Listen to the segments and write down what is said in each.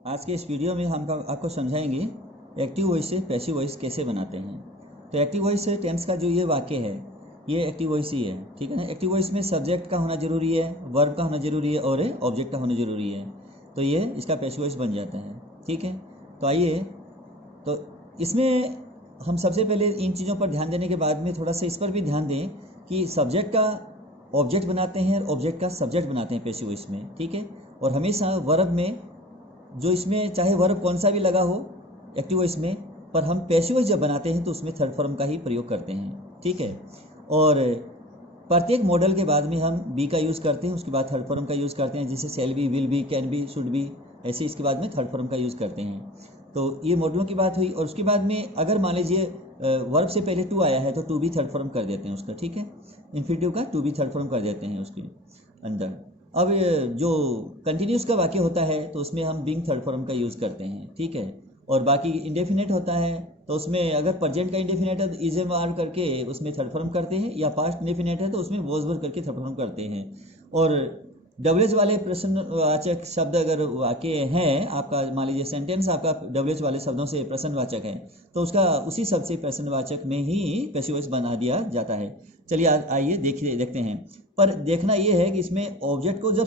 आज के इस वीडियो में हम आपको समझाएंगे एक्टिव वॉइस से पैसिव वॉइस कैसे बनाते हैं। तो एक्टिव वॉइस से टेंस का जो ये वाक्य है ये एक्टिव वॉइस ही है, ठीक है ना। एक्टिव वॉइस में सब्जेक्ट का होना जरूरी है, वर्ब का होना जरूरी है और ऑब्जेक्ट का होना जरूरी है, तो ये इसका पैसिव वॉइस बन जाता है, ठीक है। तो आइए, तो इसमें हम सबसे पहले इन चीज़ों पर ध्यान देने के बाद में थोड़ा सा इस पर भी ध्यान दें कि सब्जेक्ट का ऑब्जेक्ट बनाते हैं और ऑब्जेक्ट का सब्जेक्ट बनाते हैं पैसिव वॉइस में, ठीक है। और हमेशा वर्ब में जो इसमें चाहे वर्ब कौन सा भी लगा हो एक्टिव वॉइस में, पर हम पैसिव वॉइस जब बनाते हैं तो उसमें थर्ड फॉर्म का ही प्रयोग करते हैं, ठीक है। और प्रत्येक मॉडल के बाद में हम बी का यूज़ करते हैं, उसके बाद थर्ड फॉर्म का यूज़ करते हैं, जैसे shall be, will be, can be, should be, ऐसे इसके बाद में थर्ड फॉर्म का यूज़ करते हैं। तो ये मॉडलों की बात हुई। और उसके बाद में अगर मान लीजिए वर्ब से पहले टू आया है तो टू भी थर्ड फॉर्म कर देते हैं उसका, ठीक है। इन्फिनिटिव का टू भी थर्ड फॉर्म कर देते हैं उसके अंदर। अब जो कंटिन्यूस का वाक्य होता है तो उसमें हम बीइंग थर्ड फॉर्म का यूज़ करते हैं, ठीक है। और बाकी इंडेफिनेट होता है तो उसमें अगर प्रेजेंट का इंडेफिनेट है तो इज एम आर करके उसमें थर्ड फॉर्म करते हैं, या पास्ट इंडेफिनेट है तो उसमें वॉज वर करके थर्ड फॉर्म करते हैं। और डब्ल्यूएच वाले प्रश्नवाचक शब्द अगर वाक्य हैं आपका, मान लीजिए सेंटेंस आपका डब्ल्यूएच वाले शब्दों से प्रश्नवाचक है तो उसका उसी शब्द से प्रश्नवाचक में ही पैसिव वॉइस बना दिया जाता है। चलिए आइए देखते हैं। पर देखना ये है कि इसमें ऑब्जेक्ट को जब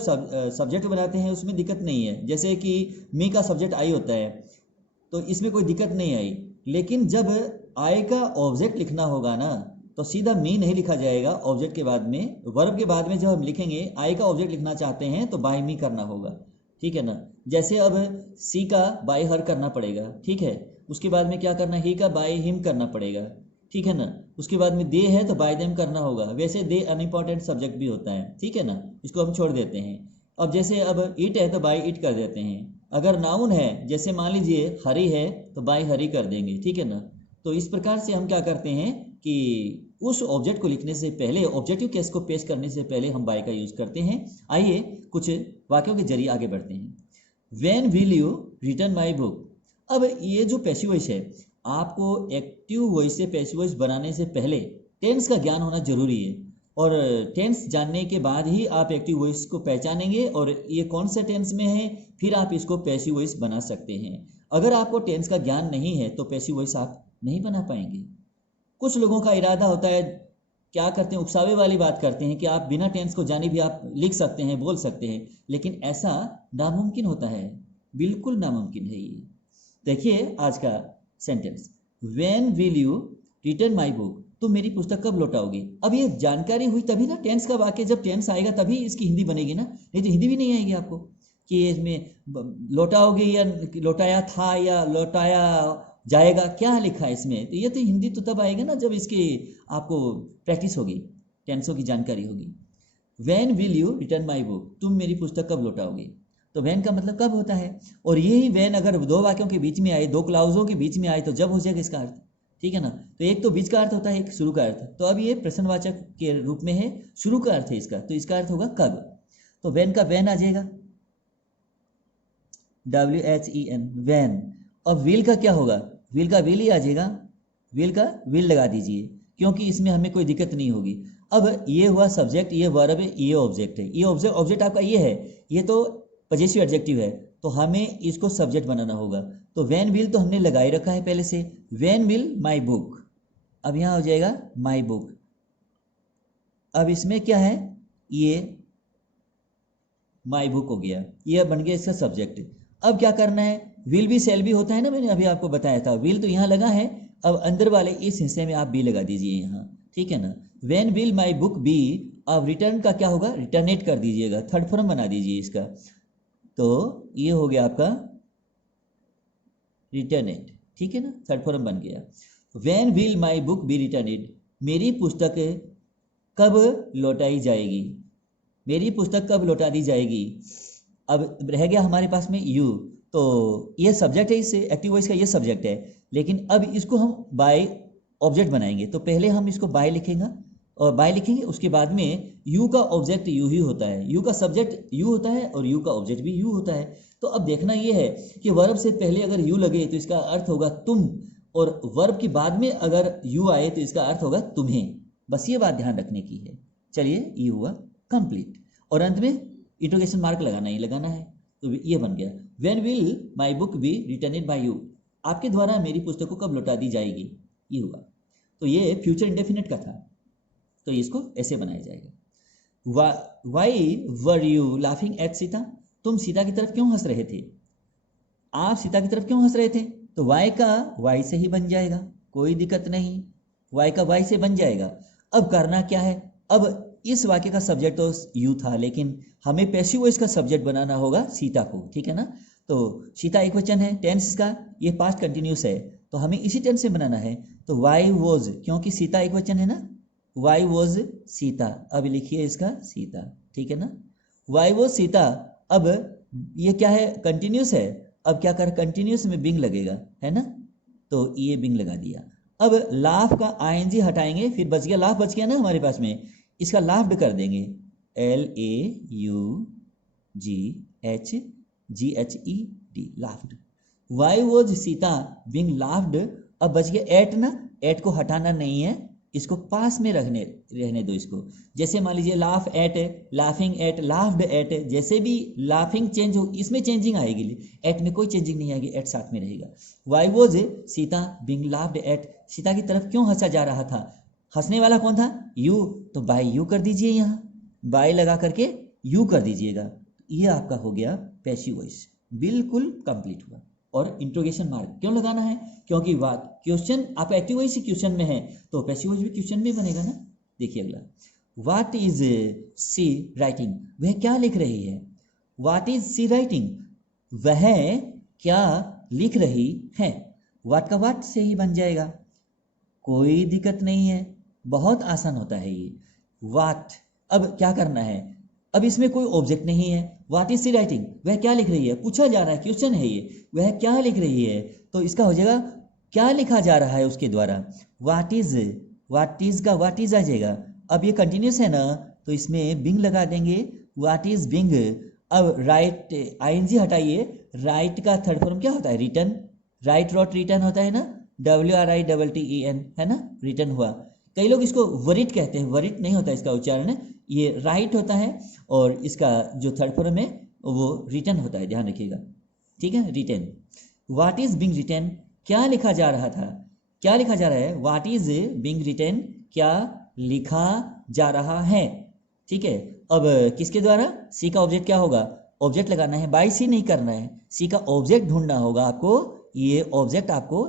सब्जेक्ट बनाते हैं उसमें दिक्कत नहीं है, जैसे कि मी का सब्जेक्ट आई होता है तो इसमें कोई दिक्कत नहीं आई। लेकिन जब आई का ऑब्जेक्ट लिखना होगा ना तो सीधा मी नहीं लिखा जाएगा ऑब्जेक्ट के बाद में, वर्ब के बाद में जब हम लिखेंगे आई का ऑब्जेक्ट लिखना चाहते हैं तो बाय मी करना होगा, ठीक है ना। जैसे अब सी का बाय हर करना पड़ेगा, ठीक है। उसके बाद में क्या करना, ही का बाय हिम करना पड़ेगा, ठीक है ना। उसके बाद में दे है तो बाय देम करना होगा। वैसे दे अनइम्पॉर्टेंट सब्जेक्ट भी होता है, ठीक है ना, इसको हम छोड़ देते हैं। अब जैसे अब इट है तो बाय इट कर देते हैं। अगर नाउन है जैसे मान लीजिए हरी है तो बाय हरी कर देंगे, ठीक है ना। तो इस प्रकार से हम क्या करते हैं कि उस ऑब्जेक्ट को लिखने से पहले, ऑब्जेक्टिव केस को पेश करने से पहले हम बाय का यूज़ करते हैं। आइए कुछ वाक्यों के जरिए आगे बढ़ते हैं। When will you return my book. अब ये जो पैसिव वॉइस है, आपको एक्टिव वॉइस से पैसिव वॉइस बनाने से पहले टेंस का ज्ञान होना जरूरी है। और टेंस जानने के बाद ही आप एक्टिव वॉइस को पहचानेंगे और ये कौन सा टेंस में है, फिर आप इसको पैसिव वॉइस बना सकते हैं। अगर आपको टेंस का ज्ञान नहीं है तो पैसिव वॉइस आप नहीं बना पाएंगे। कुछ लोगों का इरादा होता है, क्या करते हैं, उकसावे वाली बात करते हैं कि आप बिना टेंस को जाने भी आप लिख सकते हैं, बोल सकते हैं, लेकिन ऐसा नामुमकिन होता है, बिल्कुल नामुमकिन है ये। देखिए आज का sentence, when will you return my book, तुम मेरी पुस्तक कब लौटाओगे। अब ये जानकारी हुई तभी ना, टेंस का वाक्य जब टेंस आएगा तभी इसकी हिंदी बनेगी ना, नहीं तो हिंदी भी नहीं आएगी आपको कि इसमें लौटाओगे या लौटाया था या लौटाया जाएगा, क्या लिखा है इसमें। तो ये तो हिंदी तो तब आएगा ना जब इसकी आपको प्रैक्टिस होगी, टेंसों की जानकारी होगी। When will you return my book, तुम मेरी पुस्तक कब लौटाओगे। तो व्हेन का मतलब कब होता है, और यही व्हेन अगर दो वाक्यों के बीच में आए, दो क्लाउजों के बीच में आए तो जब हो जाएगा इसका अर्थ, ठीक है ना। तो एक तो बीच का अर्थ होता है, एक शुरू का अर्थ। तो अब ये प्रश्नवाचक के रूप में है, शुरू का अर्थ है इसका, तो इसका अर्थ होगा कब। तो व्हेन का व्हेन आ जाएगा, WHEN, व्हेन। अब विल का क्या होगा, विल का विल ही आ जाएगा, विल का विल लगा दीजिए, क्योंकि इसमें हमें कोई दिक्कत नहीं होगी। अब ये हुआ सब्जेक्ट, ये वर्ब है, ये ऑब्जेक्ट है। ये ऑब्जेक्ट आपका ये है, ये तो पजेसिव एडजेक्टिव है, तो हमें इसको सब्जेक्ट बनाना होगा। तो व्हेन विल तो हमने लगाई रखा है पहले से, व्हेन विल माई बुक, अब यहाँ हो जाएगा माई बुक। अब इसमें क्या है, ये माई बुक हो गया, ये बन गया इसका सब्जेक्ट। अब क्या करना है, विल भी शैल भी होता है ना, मैंने अभी आपको बताया था, विल तो यहाँ लगा है, अब अंदर वाले इस हिस्से में आप बी लगा दीजिए यहाँ, ठीक है ना। When will my book be, अब रिटर्न का क्या होगा, रिटर्नेट कर दीजिएगा, थर्ड फॉर्म बना दीजिए इसका। तो ये हो गया आपका रिटर्नेट, ठीक है ना, थर्ड फॉर्म बन गया। When will my book be returned, मेरी पुस्तक कब लौटाई जाएगी, मेरी पुस्तक कब लौटा दी जाएगी। अब रह गया हमारे पास में यू, तो ये सब्जेक्ट है, इससे एक्टिव वॉइस का ये सब्जेक्ट है, लेकिन अब इसको हम बाय ऑब्जेक्ट बनाएंगे। तो पहले हम इसको बाय लिखेंगे, और बाय लिखेंगे, उसके बाद में यू का ऑब्जेक्ट यू ही होता है, यू का सब्जेक्ट यू होता है और यू का ऑब्जेक्ट भी यू होता है। तो अब देखना ये है कि वर्ब से पहले अगर यू लगे तो इसका अर्थ होगा तुम, और वर्ब के बाद में अगर यू आए तो इसका अर्थ होगा तुम्हें। बस ये बात ध्यान रखने की है। चलिए ये हुआ कंप्लीट, और अंत में इंटरोगेशन मार्क लगाना ही लगाना है। तो ये बन गया when will my book be return by you, आपके द्वारा मेरी पुस्तक को कब लौटा दी जाएगी, ये हुआ। तो ये फ्यूचर इंडेफिनिट का था, तो इसको ऐसे बनाया जाएगा। Why were you laughing at Sita, तुम सीता की तरफ क्यों हंस रहे थे, आप सीता की तरफ क्यों हंस रहे थे, तो वाई का वाई से ही बन जाएगा, कोई दिक्कत नहीं, वाई का वाई से बन जाएगा। अब करना क्या है, अब इस वाक्य का सब्जेक्ट तो यू था, लेकिन हमें पैसिव वॉइस का सब्जेक्ट बनाना होगा सीता को, ठीक है ना। तो सीता एक वचन है, टेंस इसका ये पास्ट कंटिन्यूस है, तो हमें इसी टेंस से बनाना है। तो वाई वॉज, क्योंकि सीता एक वचन है ना, वाई वॉज सीता, अब लिखिए इसका सीता, ठीक है ना। वाई वॉज सीता, अब ये क्या है, कंटिन्यूस है, अब क्या कर, कंटिन्यूस में बिंग लगेगा, है ना, तो ये बिंग लगा दिया। अब लाफ का आईएनजी हटाएंगे, फिर बच गया, लाफ बच गया ना हमारे पास में, इसका लाफ्ड कर देंगे, LAUGHGHED, laughed. Why was Sita being laughed, अब बच गया एट ना, एट को हटाना नहीं है, इसको पास में रहने दो इसको। जैसे मान लीजिए laugh at, laughing at, laughed eight, जैसे भी लाफिंग चेंज हो इसमें चेंजिंग आएगी, एट में कोई चेंजिंग नहीं आएगी, एट साथ में रहेगा। Why was Sita being laughed at, Sita की तरफ क्यों हंसा जा रहा था, हंसने वाला कौन था, यू, तो बाय यू कर दीजिए, यहाँ बाय लगा करके यू कर दीजिएगा, ये आपका हो गया पैसिव वॉइस, बिल्कुल कंप्लीट हुआ। और इंट्रोगेशन मार्क क्यों लगाना है, क्योंकि क्वेश्चन आप एक्टिव वॉइस क्वेश्चन में है, तो पैसिव वॉइस भी क्वेश्चन में बनेगा ना। देखिए अगला, व्हाट इज सी राइटिंग, वह क्या लिख रही है, व्हाट इज सी राइटिंग, वह क्या लिख रही है, व्हाट का व्हाट से ही बन जाएगा, कोई दिक्कत नहीं है, बहुत आसान होता है ये। व्हाट, अब क्या करना है, अब इसमें कोई ऑब्जेक्ट नहीं है, व्हाट इज सी राइटिंग, वह क्या लिख रही है, पूछा जा रहा है, क्वेश्चन है ये, वह क्या लिख रही है, तो इसका हो जाएगा क्या लिखा जा रहा है उसके द्वारा, व्हाट इज का व्हाट इज आ जाएगा। अब ये कंटिन्यूस है ना, तो इसमें बिंग लगा देंगे, व्हाट इज बिंग। अब राइट आईएनजी हटाइए, राइट का थर्ड फॉर्म क्या होता है, रिटर्न, राइट रॉट रिटर्न होता है ना, WRITTEN, है ना, रिटर्न हुआ। कई लोग इसको वरिट कहते हैं, वरिट नहीं होता इसका उच्चारण, ये राइट होता है, और इसका जो थर्ड फॉर्म है वो रिटर्न होता है, ध्यान रखिएगा, ठीक है, return. What is being return, क्या लिखा जा रहा था, क्या लिखा जा रहा है, व्हाट इज बिंग रिटर्न, क्या लिखा जा रहा है, ठीक है। अब किसके द्वारा, सी का ऑब्जेक्ट क्या होगा, ऑब्जेक्ट लगाना है, बाय सी नहीं करना है, सी का ऑब्जेक्ट ढूंढना होगा आपको, ये ऑब्जेक्ट आपको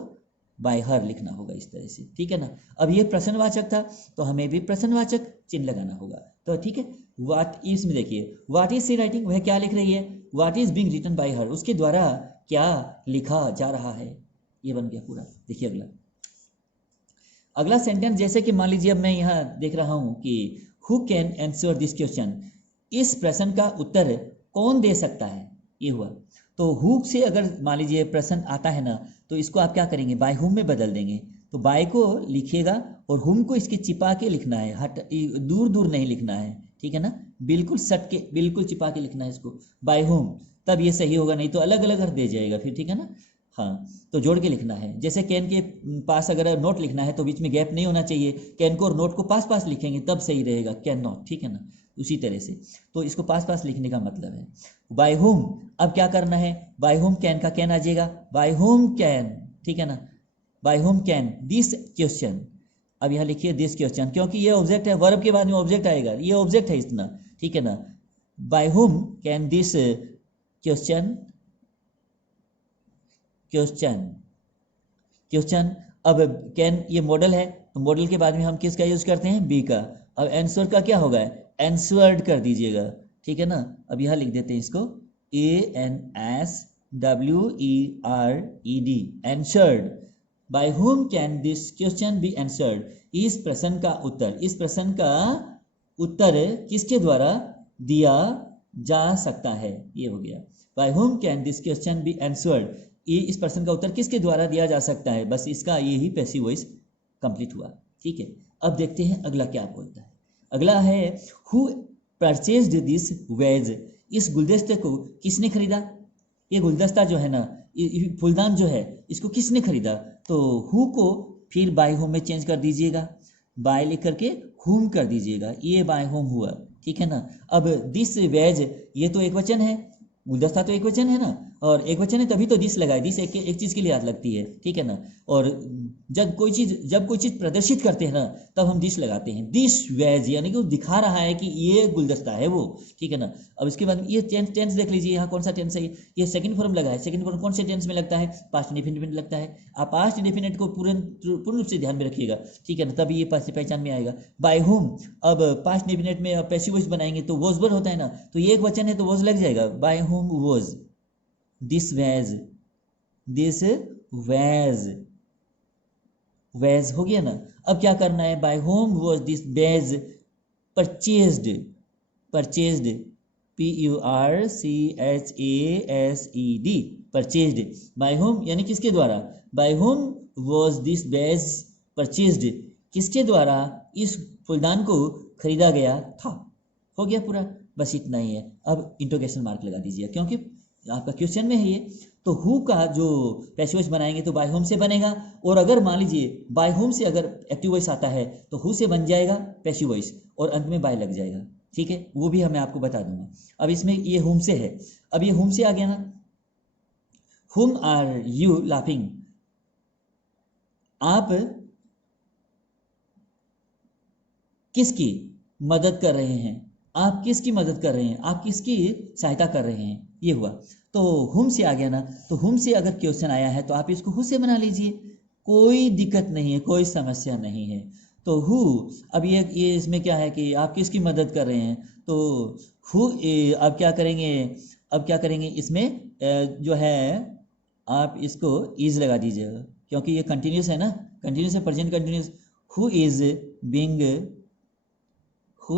बाय हर लिखना होगा इस तरह से, ठीक है ना। अब ये प्रश्नवाचक था, तो हमें भी प्रश्नवाचक चिन्ह लगाना होगा, तो ठीक है। व्हाट इज में देखिए, व्हाट इज सी राइटिंग, वह क्या लिख रही है, what is being written by her, उसके द्वारा क्या लिखा जा रहा है, ये बन गया पूरा। देखिए अगला सेंटेंस, जैसे कि मान लीजिए अब मैं यहाँ देख रहा हूँ कि who can answer this question, इस प्रश्न का उत्तर कौन दे सकता है, ये हुआ। तो हु से अगर मान लीजिए प्रश्न आता है ना, तो इसको आप क्या करेंगे, बाय हुम में बदल देंगे, तो बाय को लिखिएगा और हुम को इसके चिपा के लिखना है, हट दूर दूर नहीं लिखना है, ठीक है ना, बिल्कुल सट के बिल्कुल चिपा के लिखना है इसको, बाय हुम, तब ये सही होगा, नहीं तो अलग अलग कर दे जाएगा फिर, ठीक है ना। हाँ, तो जोड़ के लिखना है, जैसे कैन के पास अगर नोट लिखना है तो बीच में गैप नहीं होना चाहिए, कैन को और नोट को पास पास लिखेंगे तब सही रहेगा, कैन नॉट, ठीक है ना, उसी तरह से। तो इसको पास पास लिखने का मतलब है बाय होम। अब क्या करना है, बाय होम कैन का कैन आ जाएगा, बाय होम कैन, ठीक है ना, by whom can this question. अब यहाँ लिखिए दिस क्वेश्चन, क्योंकि ये ऑब्जेक्ट है, वर्ब के बाद में ऑब्जेक्ट आएगा, ये ऑब्जेक्ट है इतना, ठीक है ना। By whom can this question, question. अब कैन ये मॉडल है, तो मॉडल के बाद में हम किसका यूज करते हैं, बी का। अब आंसर का क्या होगा, आंसर्ड कर दीजिएगा, ठीक है ना। अब यहाँ लिख देते हैं इसको ANSWERED, answered. By whom can this question be answered, इस प्रश्न का उत्तर, इस प्रश्न का उत्तर किसके द्वारा दिया जा सकता है, ये हो गया। By whom can this question be answered, ये इस प्रश्न का उत्तर किसके द्वारा दिया जा सकता है, बस इसका ये ही पैसिव वॉइस कंप्लीट हुआ, ठीक है। अब देखते हैं अगला क्या बोलता है। अगला है हु परचेज्ड दिस वेज, इस गुलदस्ते को किसने खरीदा, ये गुलदस्ता जो है ना, फूलदान जो है, इसको किसने खरीदा, तो हु को फिर बाय होम में चेंज कर दीजिएगा, बाय लिख करके हुम कर दीजिएगा, ये बाय होम हुआ, ठीक है ना। अब दिस वेज, ये तो एक वचन है, गुलदस्ता तो एक वचन है ना, और एक वचन है तभी तो दिस लगा है, दिस एक चीज के लिए हाथ लगती है, ठीक है ना। और जब कोई चीज प्रदर्शित करते हैं ना, तब हम दिस लगाते हैं। दिस वेज यानी कि वो दिखा रहा है कि ये गुलदस्ता है वो, ठीक है ना। अब इसके बाद ये टेंस देख लीजिए, यहाँ कौन सा टेंस है, ये सेकंड फॉर्म लगा है। सेकंड फॉर्म कौन से टेंस में लगता है, पास्ट इंडेफिनिट में लगता है। आप पास्ट इंडेफिनिट को पूर्ण रूप से ध्यान में रखिएगा, ठीक है ना, तभी ये पहचान में आएगा। बाय होम, अब पास्ट इंडेफिनिट में पैसिव वॉइस बनाएंगे तो वॉज वर्ब होता है ना, तो ये एक वचन है तो वॉज लग जाएगा। By whom was, this vase हो गया ना। अब क्या करना है, by whom was this vase purchased, PURCHASED, purchased. By whom यानी किसके द्वारा, by whom was this vase purchased, किसके द्वारा इस फूलदान को खरीदा गया था। हो गया पूरा, बस इतना ही है। अब इंटरोगेशन मार्क लगा दीजिए क्योंकि आपका क्वेश्चन में है ये। तो हु का जो पैसिव वॉइस बनाएंगे तो बाय होम से बनेगा, और अगर मान लीजिए बाय होम से अगर एक्टिव वॉइस आता है तो हु से बन जाएगा पैसिव वॉइस, और अंत में बाय लग जाएगा, ठीक है, वो भी मैं आपको बता दूंगा। अब इसमें ये होम से है, अब ये होम से आ गया ना। हुम आर यू लाफिंग, आप किसकी मदद कर रहे हैं, आप किसकी मदद कर रहे हैं, आप किसकी सहायता कर रहे हैं, ये हुआ। तो हुम से आ गया ना, तो हुम से अगर क्वेश्चन आया है तो आप इसको हु से बना लीजिए, कोई दिक्कत नहीं है, कोई समस्या नहीं है। तो हु, अब ये इसमें क्या है कि आप किसकी मदद कर रहे हैं, तो हु अब क्या करेंगे इसमें जो है आप इसको इज लगा दीजिएगा, क्योंकि ये कंटिन्यूस है ना, कंटिन्यूस है, present continuous. Who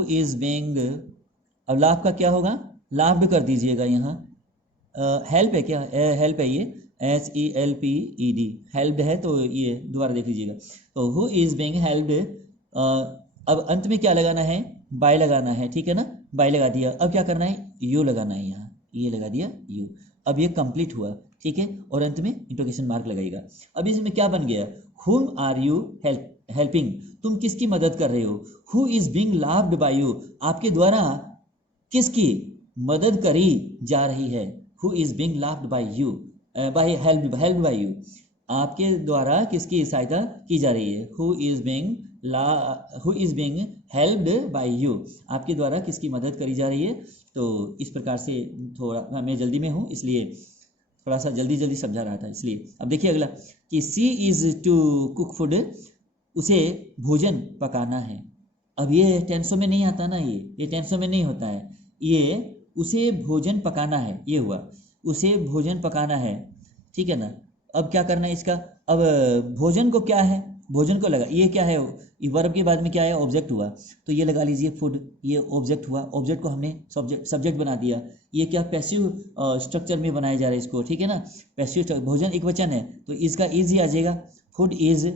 is being, अब लाभ का क्या होगा, लाभ कर दीजिएगा यहाँ। हेल्प है क्या, हेल्प है ये, HELPED, हेल्प्ड है, तो ये दोबारा देख लीजिएगा। तो हु इज बीइंग हेल्प्ड, अब अंत में क्या लगाना है, बाय लगाना है, ठीक है ना, बाय लगा दिया। अब क्या करना है, यू लगाना है, यहाँ ये लगा दिया यू। अब ये कंप्लीट हुआ, ठीक है, और अंत में इंटरोगेशन मार्क लगाइएगा। अब इसमें क्या बन गया, हुम आर यू हेल्पिंग, तुम किसकी मदद कर रहे हो। Who is being loved by you, आपके द्वारा किसकी मदद करी जा रही है। Who is being loved by you, helped by you, आपके द्वारा किसकी सहायता की जा रही है। Who is being helped by you, आपके द्वारा किसकी मदद करी जा रही है। तो इस प्रकार से, थोड़ा मैं जल्दी में हूँ इसलिए थोड़ा सा जल्दी समझा रहा था इसलिए। अब देखिए अगला कि सी इज टू कुक फूड, उसे भोजन पकाना है। अब ये टेंसों में नहीं आता ना, ये टेंसों में नहीं होता है, ये उसे भोजन पकाना है, ये हुआ, उसे भोजन पकाना है, ठीक है ना। अब क्या करना है इसका, अब भोजन को क्या है, भोजन को लगा, ये क्या है, वर्ब के बाद में क्या है, ऑब्जेक्ट हुआ, तो ये लगा लीजिए फूड, ये ऑब्जेक्ट हुआ, ऑब्जेक्ट को हमने सब्जेक्ट बना दिया। ये क्या पैसिव स्ट्रक्चर में बनाया जा रहा है इसको, ठीक है ना, पैसिव, भोजन एक वचन है तो इसका इज ही आ जाएगा। फूड इज,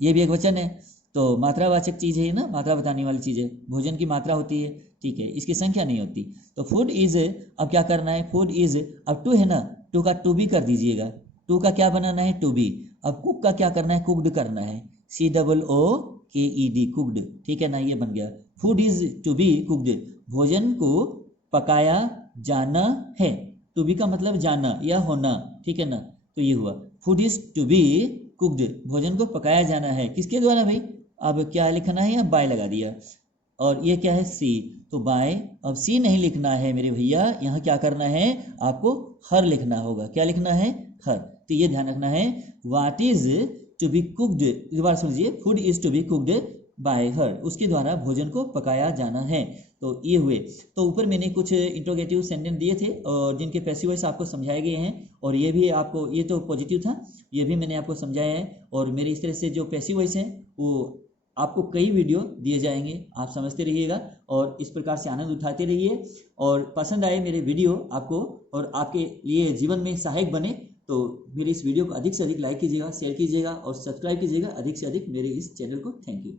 ये भी एक वचन है, तो मात्रावाचक चीज़ है ना, मात्रा बताने वाली चीज़ है, भोजन की मात्रा होती है, ठीक है, इसकी संख्या नहीं होती। तो फूड इज, अब क्या करना है, फूड इज, अब टू है ना, टू का टू बी कर दीजिएगा, टू का क्या बनाना है, टू बी। अब कुक का क्या करना है, कुकड करना है, COOKED, कुकड, ठीक है ना, ये बन गया। Food is to be cooked, भोजन को पकाया जाना है, टू बी का मतलब जाना या होना, ठीक है ना, तो ये हुआ। Food is to be cooked, भोजन को पकाया जाना है, किसके द्वारा भाई, अब क्या लिखना है, या बाय लगा दिया, और ये क्या है, सी, तो बाय। अब सी नहीं लिखना है मेरे भैया, यहाँ क्या करना है, आपको हर लिखना होगा, क्या लिखना है, हर। तो ये ध्यान रखना है, what is to be cooked, दोबारा सुन लीजिए, food is to be cooked by her, उसके द्वारा भोजन को पकाया जाना है। तो ये हुए। तो ऊपर मैंने कुछ इंट्रोगेटिव सेंटेंस दिए थे और जिनके पैसिव वॉइस आपको समझाए गए हैं, और ये भी आपको, ये तो पॉजिटिव था, ये भी मैंने आपको समझाया है। और मेरे इस तरह से जो पैसिव वॉइस हैं वो आपको कई वीडियो दिए जाएंगे, आप समझते रहिएगा और इस प्रकार से आनंद उठाते रहिए। और पसंद आए मेरे वीडियो आपको और आपके लिए जीवन में सहायक बने तो मेरी इस वीडियो को अधिक से अधिक लाइक कीजिएगा, शेयर कीजिएगा और सब्सक्राइब कीजिएगा अधिक से अधिक मेरे इस चैनल को। Thank you.